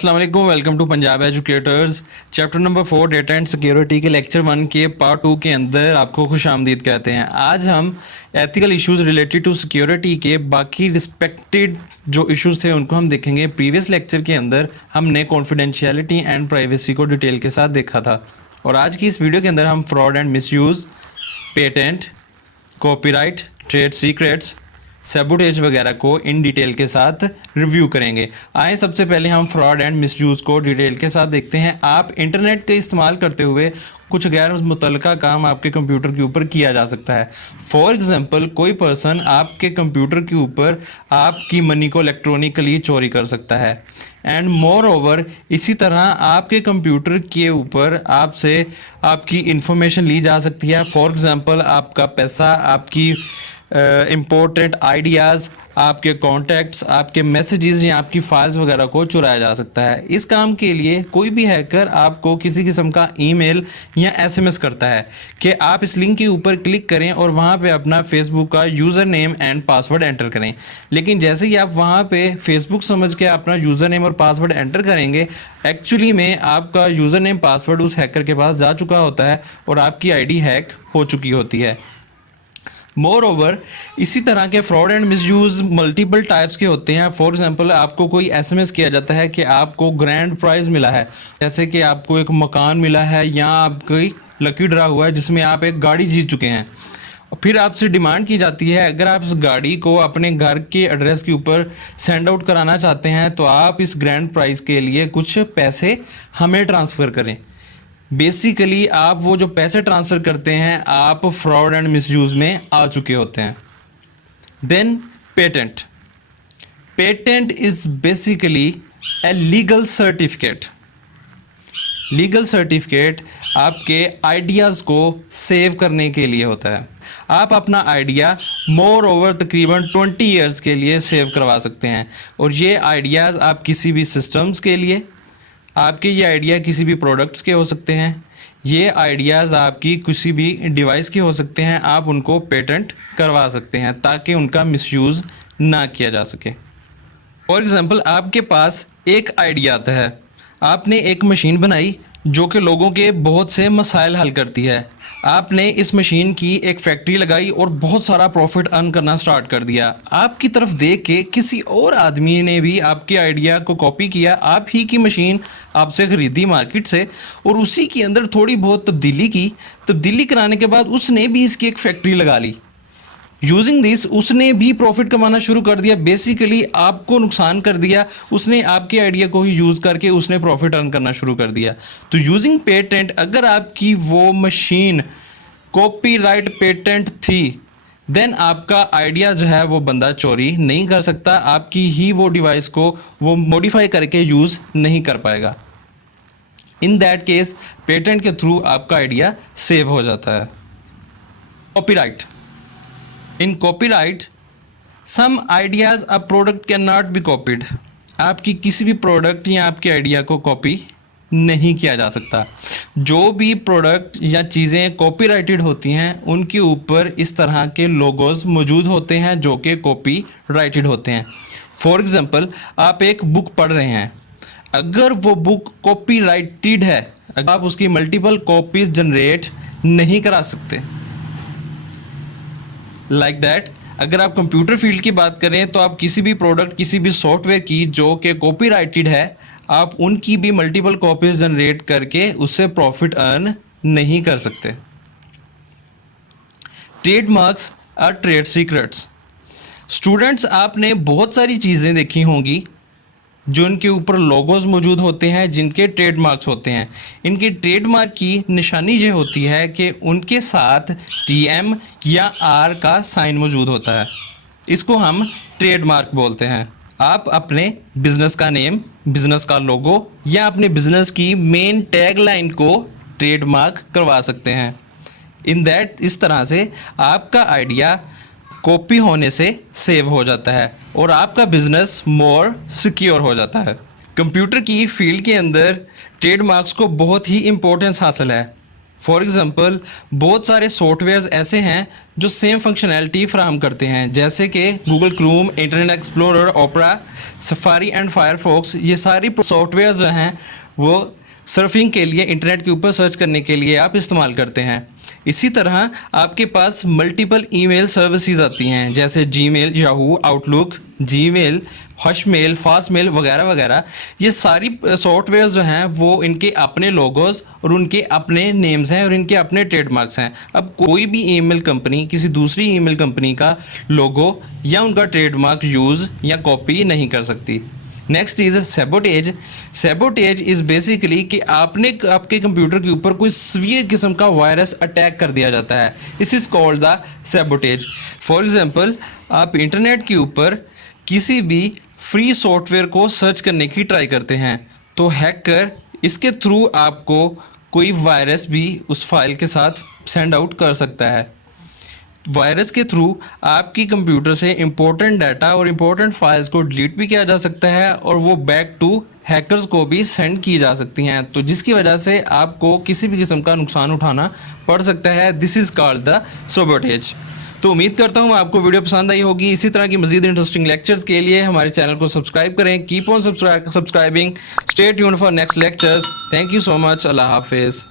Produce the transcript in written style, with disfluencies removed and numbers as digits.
अस्सलाम वालेकुम, welcome to Punjab educators. Chapter number 4 data and security के लेक्चर 1 के पार्ट 2 के अंदर आपको खुश आमदीद कहते हैं। आज हम ethical issues related to security के बाकी रिस्पेक्टेड जो इश्यूज थे उनको हम देखेंगे। प्रीवियस लेक्चर के अंदर हमने कॉन्फिडेंशियलिटी एंड प्राइवेसी को डिटेल के साथ देखा था और आज की इस वीडियो के अंदर हम fraud and misuse, patent, copyright, trade secrets, sabotage वगैरह को इन डिटेल के साथ रिव्यू करेंगे। आए सबसे पहले हम फ्रॉड एंड मिसयूज़ को डिटेल के साथ देखते हैं। आप इंटरनेट का इस्तेमाल करते हुए कुछ गैर मुतल्लका काम आपके कंप्यूटर के ऊपर किया जा सकता है। फॉर एग्जांपल, कोई पर्सन आपके कंप्यूटर के ऊपर आपकी मनी को इलेक्ट्रॉनिकली चोरी कर सकता है एंड मोर ओवर इसी तरह आपके कंप्यूटर के ऊपर आपसे आपकी इंफॉर्मेशन ली जा सकती है। फॉर एग्जांपल, आपका पैसा, आपकी इम्पोर्टेंट आइडियाज़, आपके कॉन्टैक्ट्स, आपके मैसेजेस या आपकी फाइल्स वगैरह को चुराया जा सकता है। इस काम के लिए कोई भी हैकर आपको किसी किस्म का ईमेल या एसएमएस करता है कि आप इस लिंक के ऊपर क्लिक करें और वहाँ पे अपना फेसबुक का user name and password enter करें। लेकिन जैसे ही आप वहाँ पे फेसबुक समझ के अपना यूज़र नेम और पासवर्ड एंटर करेंगे, एक्चुअली में आपका यूज़र नेम पासवर्ड उस हैकर के पास जा चुका होता है और आपकी आईडी हैक हो चुकी होती है। मोर ओवर इसी तरह के fraud and misuse multiple types के होते हैं। फॉर एग्जांपल, आपको कोई एसएमएस किया जाता है कि आपको ग्रैंड प्राइज मिला है, जैसे कि आपको एक मकान मिला है या आपकी लकी ड्रा हुआ है जिसमें आप एक गाड़ी जीत चुके हैं। फिर आपसे डिमांड की जाती है, अगर आप इस गाड़ी को अपने घर के एड्रेस के ऊपर सेंड आउट कराना चाहते हैं तो आप इस ग्रैंड प्राइज के लिए कुछ पैसे हमें ट्रांसफ़र करें। बेसिकली आप वो जो पैसे ट्रांसफ़र करते हैं आप फ्रॉड एंड मिसयूज़ में आ चुके होते हैं। Then patent. Patent is basically a legal certificate. Legal certificate आपके आइडियाज़ को सेव करने के लिए होता है। आप अपना आइडिया मोर ओवर तकरीबन 20 ईयर्स के लिए सेव करवा सकते हैं और ये आइडियाज़ आप किसी भी सिस्टम्स के लिए, आपके ये आइडिया किसी भी प्रोडक्ट्स के हो सकते हैं, ये आइडियाज़ आपकी किसी भी डिवाइस के हो सकते हैं। आप उनको पेटेंट करवा सकते हैं ताकि उनका मिसयूज़ ना किया जा सके। फॉर एग्ज़ाम्पल, आपके पास एक आइडिया आता है, आपने एक मशीन बनाई जो कि लोगों के बहुत से मसाइल हल करती है। आपने इस मशीन की एक फैक्ट्री लगाई और बहुत सारा प्रॉफिट अर्न करना स्टार्ट कर दिया। आपकी तरफ देख के किसी और आदमी ने भी आपके आइडिया को कॉपी किया, आप ही की मशीन आपसे ख़रीदी मार्केट से और उसी के अंदर थोड़ी बहुत तब्दीली की। तब्दीली कराने के बाद उसने भी इसकी एक फैक्ट्री लगा ली। यूजिंग दिस उसने भी प्रॉफिट कमाना शुरू कर दिया। बेसिकली आपको नुकसान कर दिया, उसने आपके आइडिया को ही यूज़ करके उसने प्रॉफिट अर्न करना शुरू कर दिया। तो यूजिंग पेटेंट, अगर आपकी वो मशीन कॉपीराइट पेटेंट थी देन आपका आइडिया जो है वो बंदा चोरी नहीं कर सकता, आपकी ही वो डिवाइस को वो मॉडिफाई करके यूज़ नहीं कर पाएगा। इन दैट केस पेटेंट के थ्रू आपका आइडिया सेव हो जाता है। Copyright. In copyright, some ideas a product cannot be copied. आपकी किसी भी प्रोडक्ट या आपके आइडिया को कॉपी नहीं किया जा सकता। जो भी प्रोडक्ट या चीज़ें कॉपीराइटेड होती हैं उनके ऊपर इस तरह के लोगोज मौजूद होते हैं जो कि कॉपीराइटेड होते हैं। फॉर एग्ज़ाम्पल, आप एक बुक पढ़ रहे हैं, अगर वो बुक कॉपीराइटेड है आप उसकी मल्टीपल कॉपीज जनरेट नहीं करा सकते। लाइक दैट, अगर आप कंप्यूटर फील्ड की बात करें तो आप किसी भी प्रोडक्ट, किसी भी सॉफ्टवेयर की जो कि कॉपीराइटेड है, आप उनकी भी मल्टीपल कॉपीज जनरेट करके उससे प्रॉफिट अर्न नहीं कर सकते। ट्रेडमार्क्स और ट्रेड सीक्रेट्स। स्टूडेंट्स, आपने बहुत सारी चीज़ें देखी होंगी जो इनके ऊपर लोगोज मौजूद होते हैं जिनके ट्रेडमार्क्स होते हैं। इनके ट्रेडमार्क की निशानी ये होती है कि उनके साथ TM या R का साइन मौजूद होता है। इसको हम ट्रेडमार्क बोलते हैं। आप अपने बिजनेस का नेम, बिजनेस का लोगो या अपने बिजनेस की मेन टैगलाइन को ट्रेडमार्क करवा सकते हैं। इन दैट इस तरह से आपका आइडिया कॉपी होने से सेव हो जाता है और आपका बिजनेस मोर सिक्योर हो जाता है। कंप्यूटर की फील्ड के अंदर ट्रेडमार्क्स को बहुत ही इम्पोर्टेंस हासिल है। फॉर एग्जांपल बहुत सारे सॉफ्टवेयर्स ऐसे हैं जो सेम फंक्शनैलिटी फराहम करते हैं, जैसे कि Google Chrome, Internet Explorer, Opera, Safari and Firefox. ये सारी सॉफ्टवेयर जो हैं वो सर्फिंग के लिए, इंटरनेट के ऊपर सर्च करने के लिए आप इस्तेमाल करते हैं। इसी तरह आपके पास मल्टीपल ईमेल सर्विसेज आती हैं, जैसे जीमेल, याहू, आउटलुक, जीमेल, हशमेल, फास्टमेल वगैरह वगैरह। ये सारी सॉफ्टवेयर जो हैं वो इनके अपने लोगोस और उनके अपने नेम्स हैं और इनके अपने ट्रेडमार्क्स हैं। अब कोई भी ईमेल कंपनी किसी दूसरी ईमेल कंपनी का लोगो या उनका ट्रेडमार्क यूज़ या कॉपी नहीं कर सकती। Next is sabotage. Sabotage is basically कि आपके कंप्यूटर के ऊपर कोई सीवियर किस्म का वायरस अटैक कर दिया जाता है। This is called the sabotage. For example आप इंटरनेट के ऊपर किसी भी फ्री सॉफ्टवेयर को सर्च करने की ट्राई करते हैं, तो हैकर इसके थ्रू आपको कोई वायरस भी उस फाइल के साथ सेंड आउट कर सकता है। वायरस के थ्रू आपकी कंप्यूटर से इंपॉर्टेंट डाटा और इंपॉर्टेंट फाइल्स को डिलीट भी किया जा सकता है और वो बैक टू हैकर्स को भी सेंड की जा सकती हैं, तो जिसकी वजह से आपको किसी भी किस्म का नुकसान उठाना पड़ सकता है। This is called the sabotage. तो उम्मीद करता हूँ आपको वीडियो पसंद आई होगी। इसी तरह की मजीद इंटरेस्टिंग लेक्चर्स के लिए हमारे चैनल को सब्सक्राइब करें। Keep on subscribing. Stay tuned for next lectures. Thank you so much. अल्लाह हाफिज़।